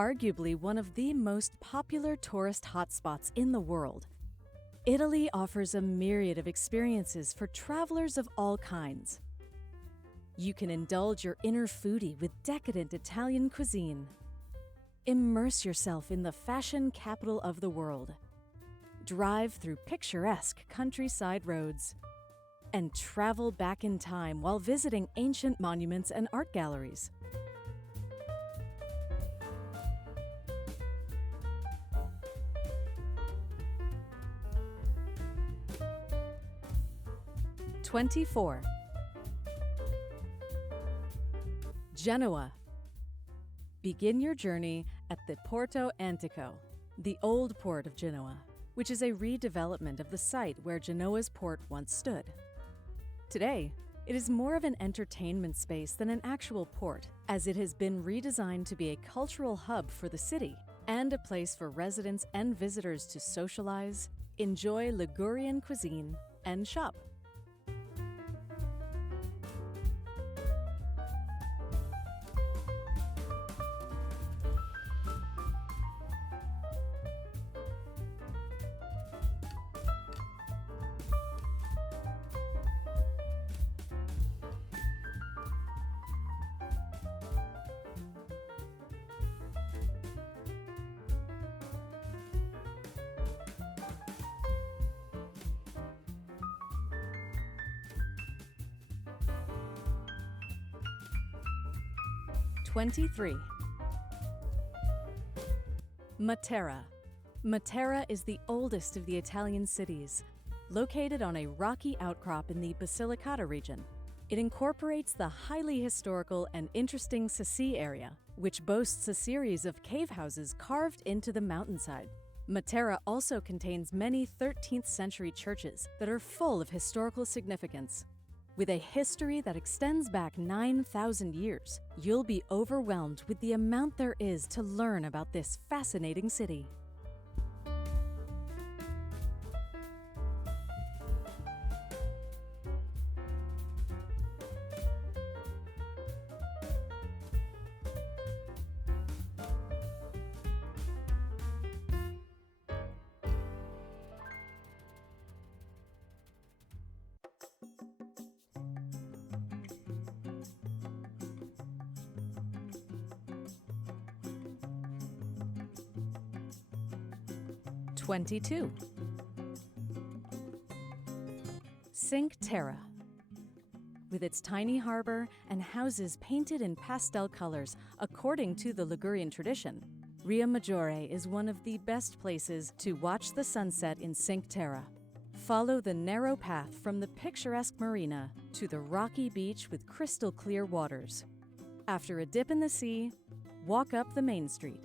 Arguably one of the most popular tourist hotspots in the world, Italy offers a myriad of experiences for travelers of all kinds. You can indulge your inner foodie with decadent Italian cuisine. Immerse yourself in the fashion capital of the world. Drive through picturesque countryside roads. And travel back in time while visiting ancient monuments and art galleries. '24. Genoa. Begin your journey at the Porto Antico, the old port of Genoa, which is a redevelopment of the site where Genoa's port once stood. Today, it is more of an entertainment space than an actual port, as it has been redesigned to be a cultural hub for the city and a place for residents and visitors to socialize, enjoy Ligurian cuisine, and shop. '23. Matera. Matera is the oldest of the Italian cities, located on a rocky outcrop in the Basilicata region. It incorporates the highly historical and interesting Sassi area, which boasts a series of cave houses carved into the mountainside. Matera also contains many 13th century churches that are full of historical significance. With a history that extends back 9,000 years, you'll be overwhelmed with the amount there is to learn about this fascinating city. '22. Cinque Terre. With its tiny harbor and houses painted in pastel colors according to the Ligurian tradition, Riomaggiore is one of the best places to watch the sunset in Cinque Terre. Follow the narrow path from the picturesque marina to the rocky beach with crystal clear waters. After a dip in the sea, walk up the main street.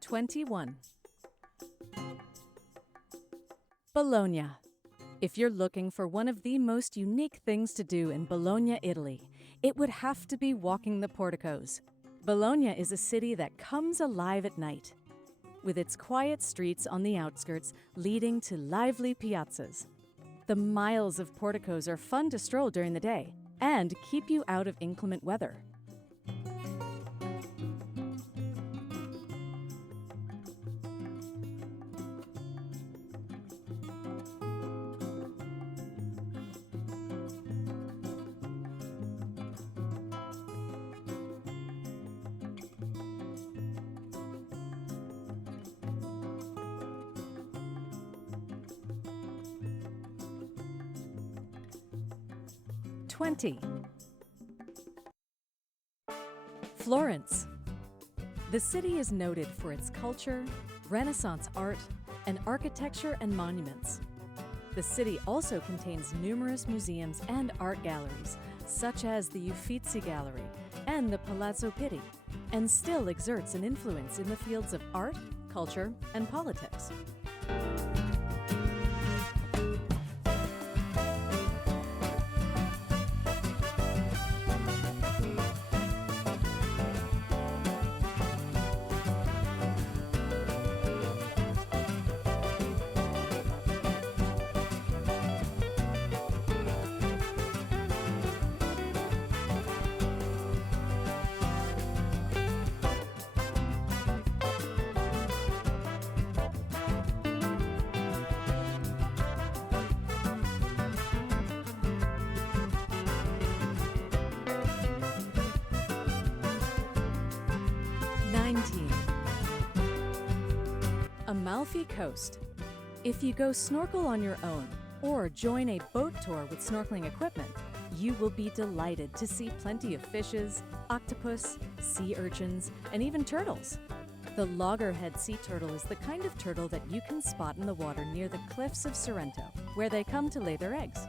'21. Bologna. If you're looking for one of the most unique things to do in Bologna, Italy, it would have to be walking the porticos. Bologna is a city that comes alive at night, with its quiet streets on the outskirts leading to lively piazzas. The miles of porticos are fun to stroll during the day and keep you out of inclement weather. '20. Florence. The city is noted for its culture, Renaissance art, and architecture and monuments. The city also contains numerous museums and art galleries, such as the Uffizi Gallery and the Palazzo Pitti, and still exerts an influence in the fields of art, culture, and politics. Amalfi Coast. If you go snorkel on your own or join a boat tour with snorkeling equipment, you will be delighted to see plenty of fishes, octopus, sea urchins, and even turtles. The loggerhead sea turtle is the kind of turtle that you can spot in the water near the cliffs of Sorrento, where they come to lay their eggs.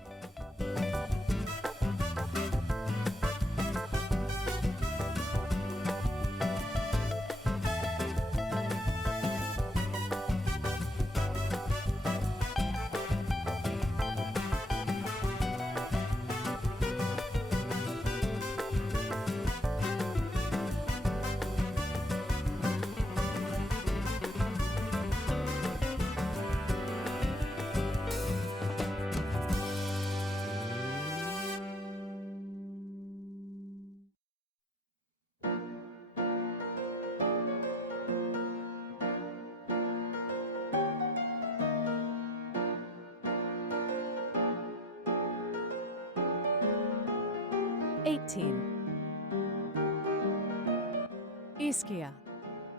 Ischia.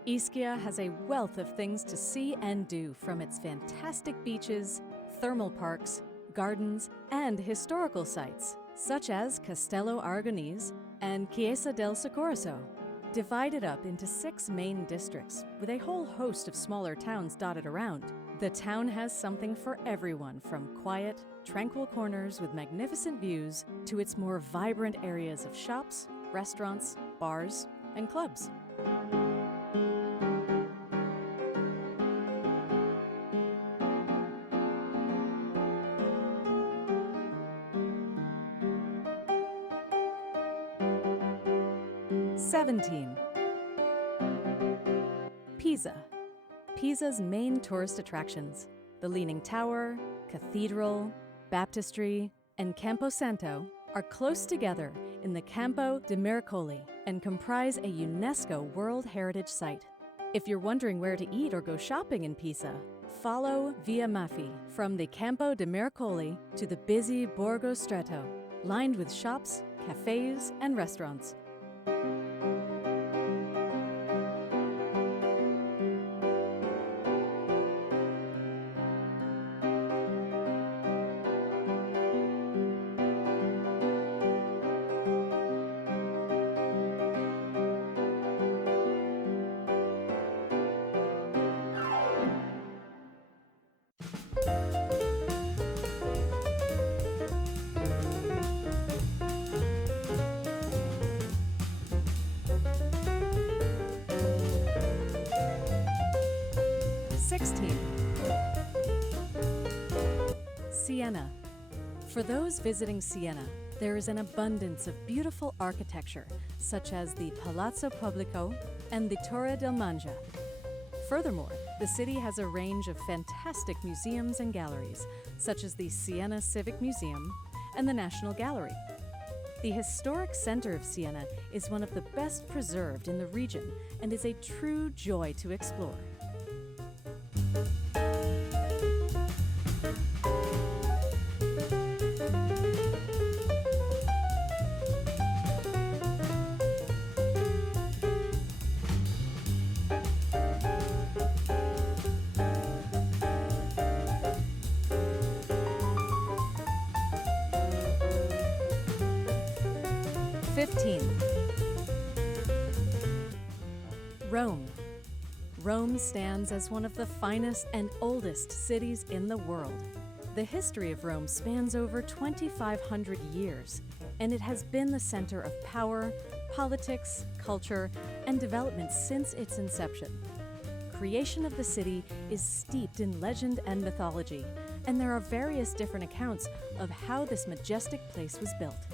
Ischia has a wealth of things to see and do, from its fantastic beaches, thermal parks, gardens, and historical sites, such as Castello Aragonese and Chiesa del Soccorso. Divided up into 6 main districts, with a whole host of smaller towns dotted around, the town has something for everyone, from quiet, tranquil corners with magnificent views to its more vibrant areas of shops, restaurants, bars, and clubs. Pisa. Pisa's main tourist attractions, the Leaning Tower, Cathedral, Baptistry, and Campo Santo, are close together in the Campo de' Miracoli and comprise a UNESCO World Heritage Site. If you're wondering where to eat or go shopping in Pisa, follow Via Maffi from the Campo de' Miracoli to the busy Borgo Stretto, lined with shops, cafes, and restaurants. Siena. For those visiting Siena, there is an abundance of beautiful architecture, such as the Palazzo Pubblico and the Torre del Mangia. Furthermore, the city has a range of fantastic museums and galleries, such as the Siena Civic Museum and the National Gallery. The historic center of Siena is one of the best preserved in the region and is a true joy to explore. Rome. Rome stands as one of the finest and oldest cities in the world. The history of Rome spans over 2,500 years, and it has been the center of power, politics, culture, and development since its inception. Creation of the city is steeped in legend and mythology, and there are various different accounts of how this majestic place was built.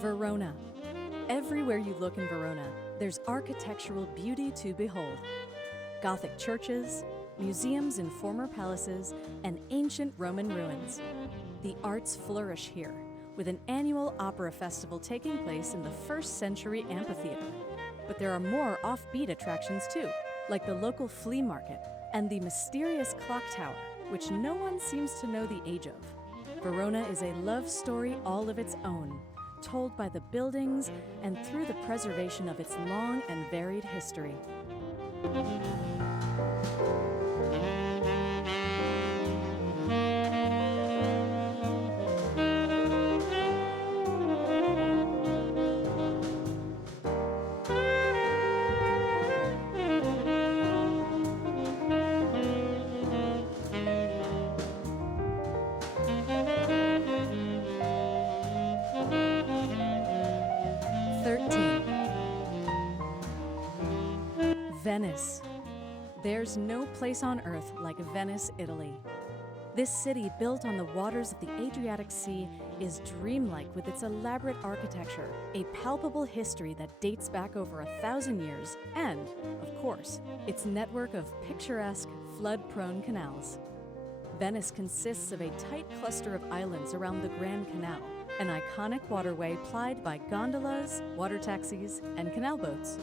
Verona. Everywhere you look in Verona, there's architectural beauty to behold. Gothic churches, museums in former palaces, and ancient Roman ruins. The arts flourish here, with an annual opera festival taking place in the 1st century amphitheater. But there are more offbeat attractions too, like the local flea market and the mysterious clock tower, which no one seems to know the age of. Verona is a love story all of its own, told by the buildings and through the preservation of its long and varied history. Venice. There's no place on earth like Venice, Italy. This city, built on the waters of the Adriatic Sea, is dreamlike with its elaborate architecture, a palpable history that dates back over 1,000 years, and, of course, its network of picturesque, flood-prone canals. Venice consists of a tight cluster of islands around the Grand Canal, an iconic waterway plied by gondolas, water taxis, and canal boats.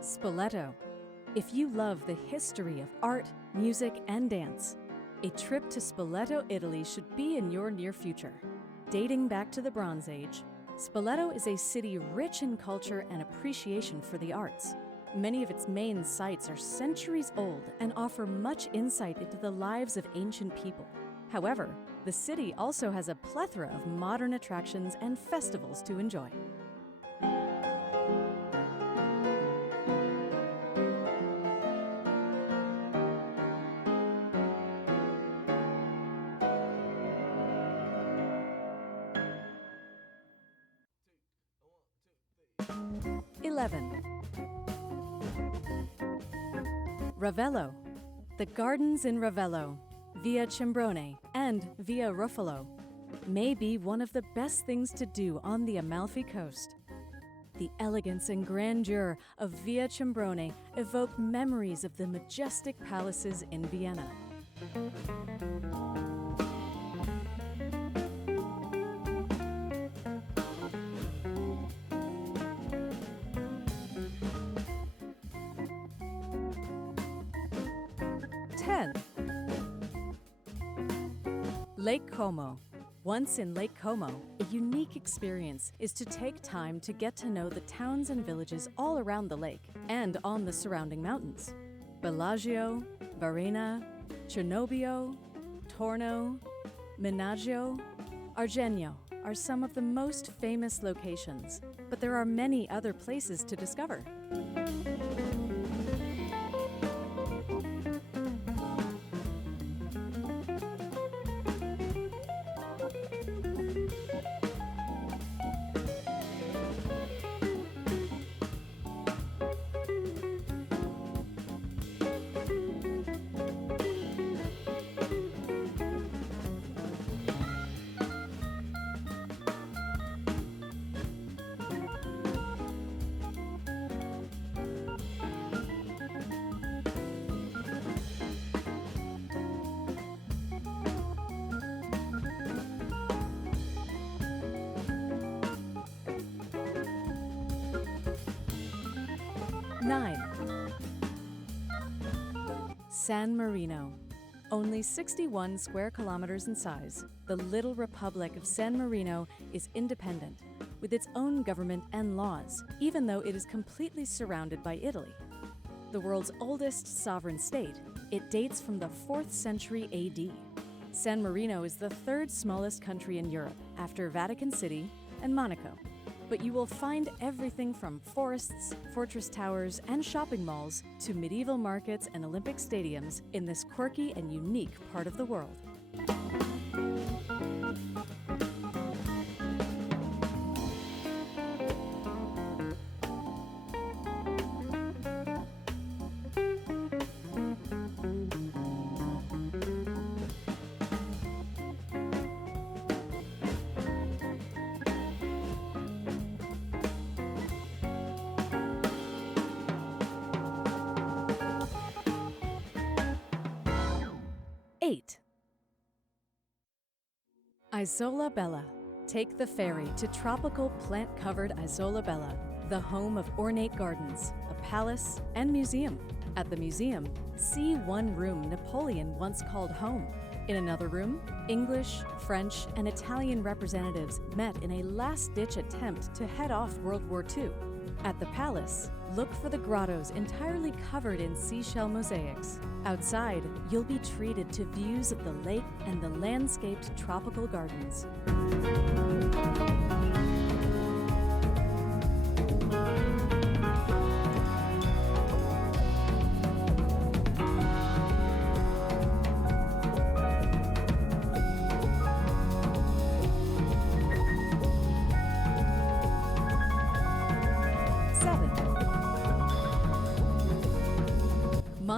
Spoleto. If you love the history of art, music, and dance, a trip to Spoleto, Italy should be in your near future. Dating back to the Bronze Age, Spoleto is a city rich in culture and appreciation for the arts. Many of its main sites are centuries old and offer much insight into the lives of ancient people. However, the city also has a plethora of modern attractions and festivals to enjoy. Ravello. The gardens in Ravello, Via Cimbrone and Via Ruffolo, may be one of the best things to do on the Amalfi Coast. The elegance and grandeur of Via Cimbrone evoke memories of the majestic palaces in Vienna. Lake Como. Once in Lake Como, a unique experience is to take time to get to know the towns and villages all around the lake and on the surrounding mountains. Bellagio, Varena, Cernobbio, Torno, Menaggio, Argenio are some of the most famous locations, but there are many other places to discover. Nine. San Marino. Only 61 square kilometers in size, the little republic of San Marino is independent, with its own government and laws, even though it is completely surrounded by Italy. The world's oldest sovereign state, it dates from the 4th century AD. San Marino is the third smallest country in Europe, after Vatican City and Monaco. But you will find everything from forests, fortress towers, and shopping malls to medieval markets and Olympic stadiums in this quirky and unique part of the world. Eight. Isola Bella. Take the ferry to tropical plant-covered Isola Bella, the home of ornate gardens, a palace, and museum. At the museum, see one room Napoleon once called home. In another room, English, French, and Italian representatives met in a last-ditch attempt to head off World War II. At the palace, look for the grottos entirely covered in seashell mosaics. Outside, you'll be treated to views of the lake and the landscaped tropical gardens.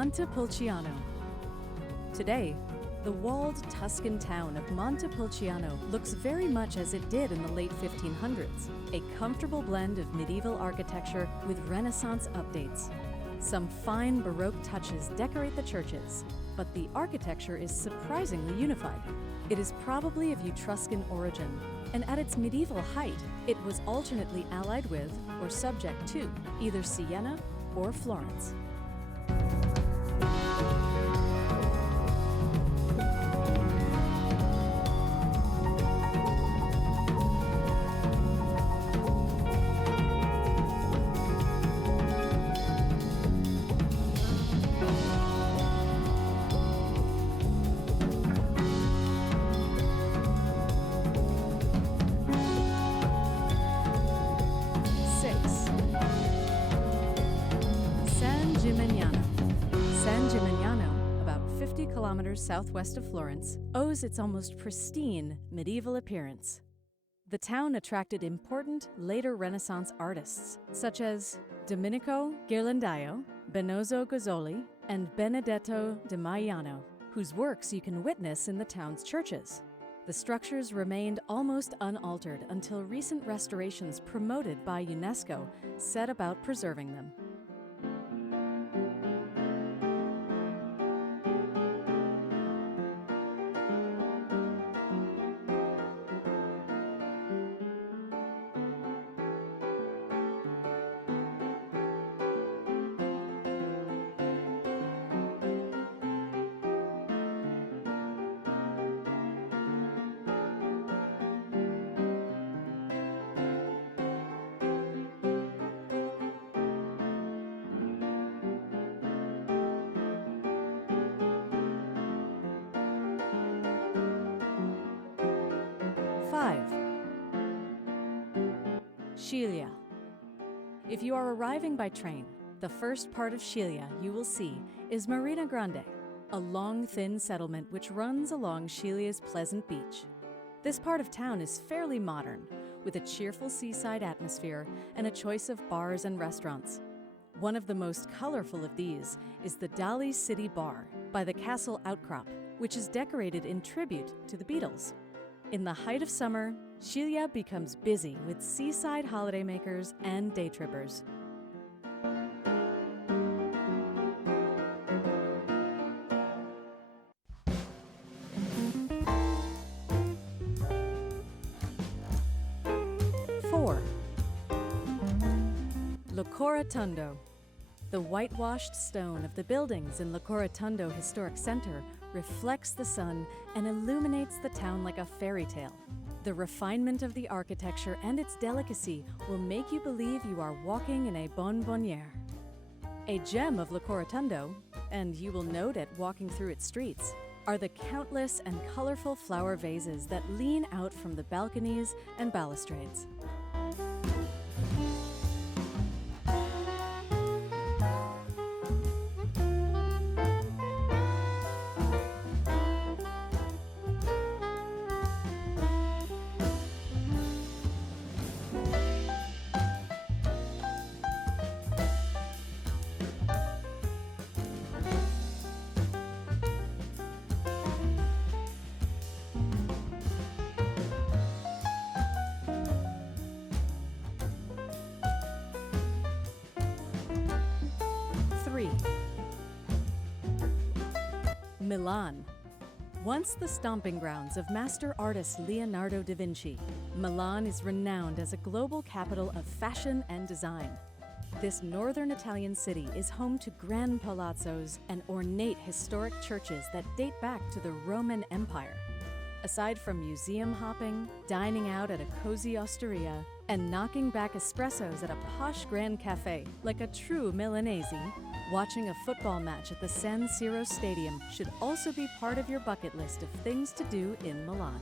Montepulciano. Today, the walled Tuscan town of Montepulciano looks very much as it did in the late 1500s, a comfortable blend of medieval architecture with Renaissance updates. Some fine Baroque touches decorate the churches, but the architecture is surprisingly unified. It is probably of Etruscan origin, and at its medieval height, it was alternately allied with or subject to either Siena or Florence. San Gimignano, about 50 kilometers southwest of Florence, owes its almost pristine medieval appearance. The town attracted important later Renaissance artists, such as Domenico Ghirlandaio, Benozzo Gozzoli, and Benedetto de Maiano, whose works you can witness in the town's churches. The structures remained almost unaltered until recent restorations promoted by UNESCO set about preserving them. 5. Scilia. If you are arriving by train, the first part of Scilia you will see is Marina Grande, a long, thin settlement which runs along Scilia's pleasant beach. This part of town is fairly modern, with a cheerful seaside atmosphere and a choice of bars and restaurants. One of the most colorful of these is the Dali City Bar by the Castle Outcrop, which is decorated in tribute to the Beatles. In the height of summer, Scilia becomes busy with seaside holidaymakers and day trippers. L'Ocorotondo. The whitewashed stone of the buildings in L'Ocorotondo Historic Center reflects the sun and illuminates the town like a fairy tale. The refinement of the architecture and its delicacy will make you believe you are walking in a bonbonniere. A gem of L'Ocorotondo, and you will note it walking through its streets, are the countless and colorful flower vases that lean out from the balconies and balustrades. Milan. Once the stomping grounds of master artist Leonardo da Vinci, Milan is renowned as a global capital of fashion and design. This northern Italian city is home to grand palazzos and ornate historic churches that date back to the Roman Empire. Aside from museum hopping, dining out at a cozy osteria, and knocking back espressos at a posh grand cafe like a true Milanese, watching a football match at the San Siro Stadium should also be part of your bucket list of things to do in Milan.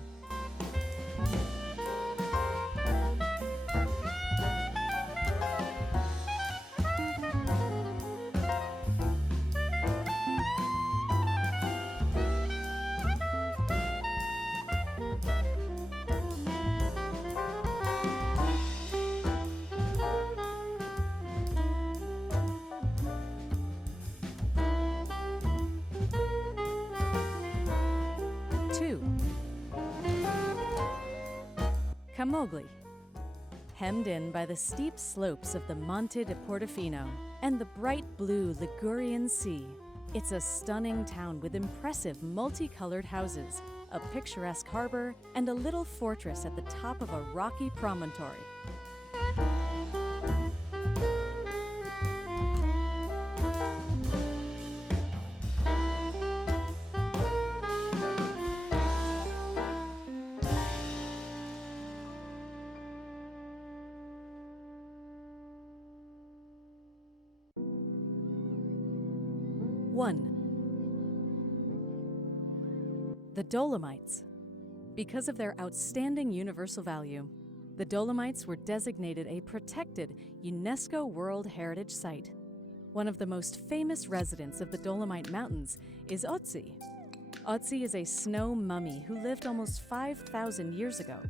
Camogli. Hemmed in by the steep slopes of the Monte di Portofino and the bright blue Ligurian Sea, it's a stunning town with impressive multicolored houses, a picturesque harbor, and a little fortress at the top of a rocky promontory. The Dolomites. Because of their outstanding universal value, the Dolomites were designated a protected UNESCO World Heritage Site. One of the most famous residents of the Dolomite Mountains is Ötzi. Ötzi is a snow mummy who lived almost 5,000 years ago.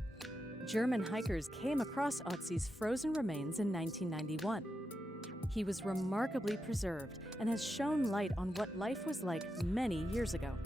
German hikers came across Ötzi's frozen remains in 1991. He was remarkably preserved and has shown light on what life was like many years ago.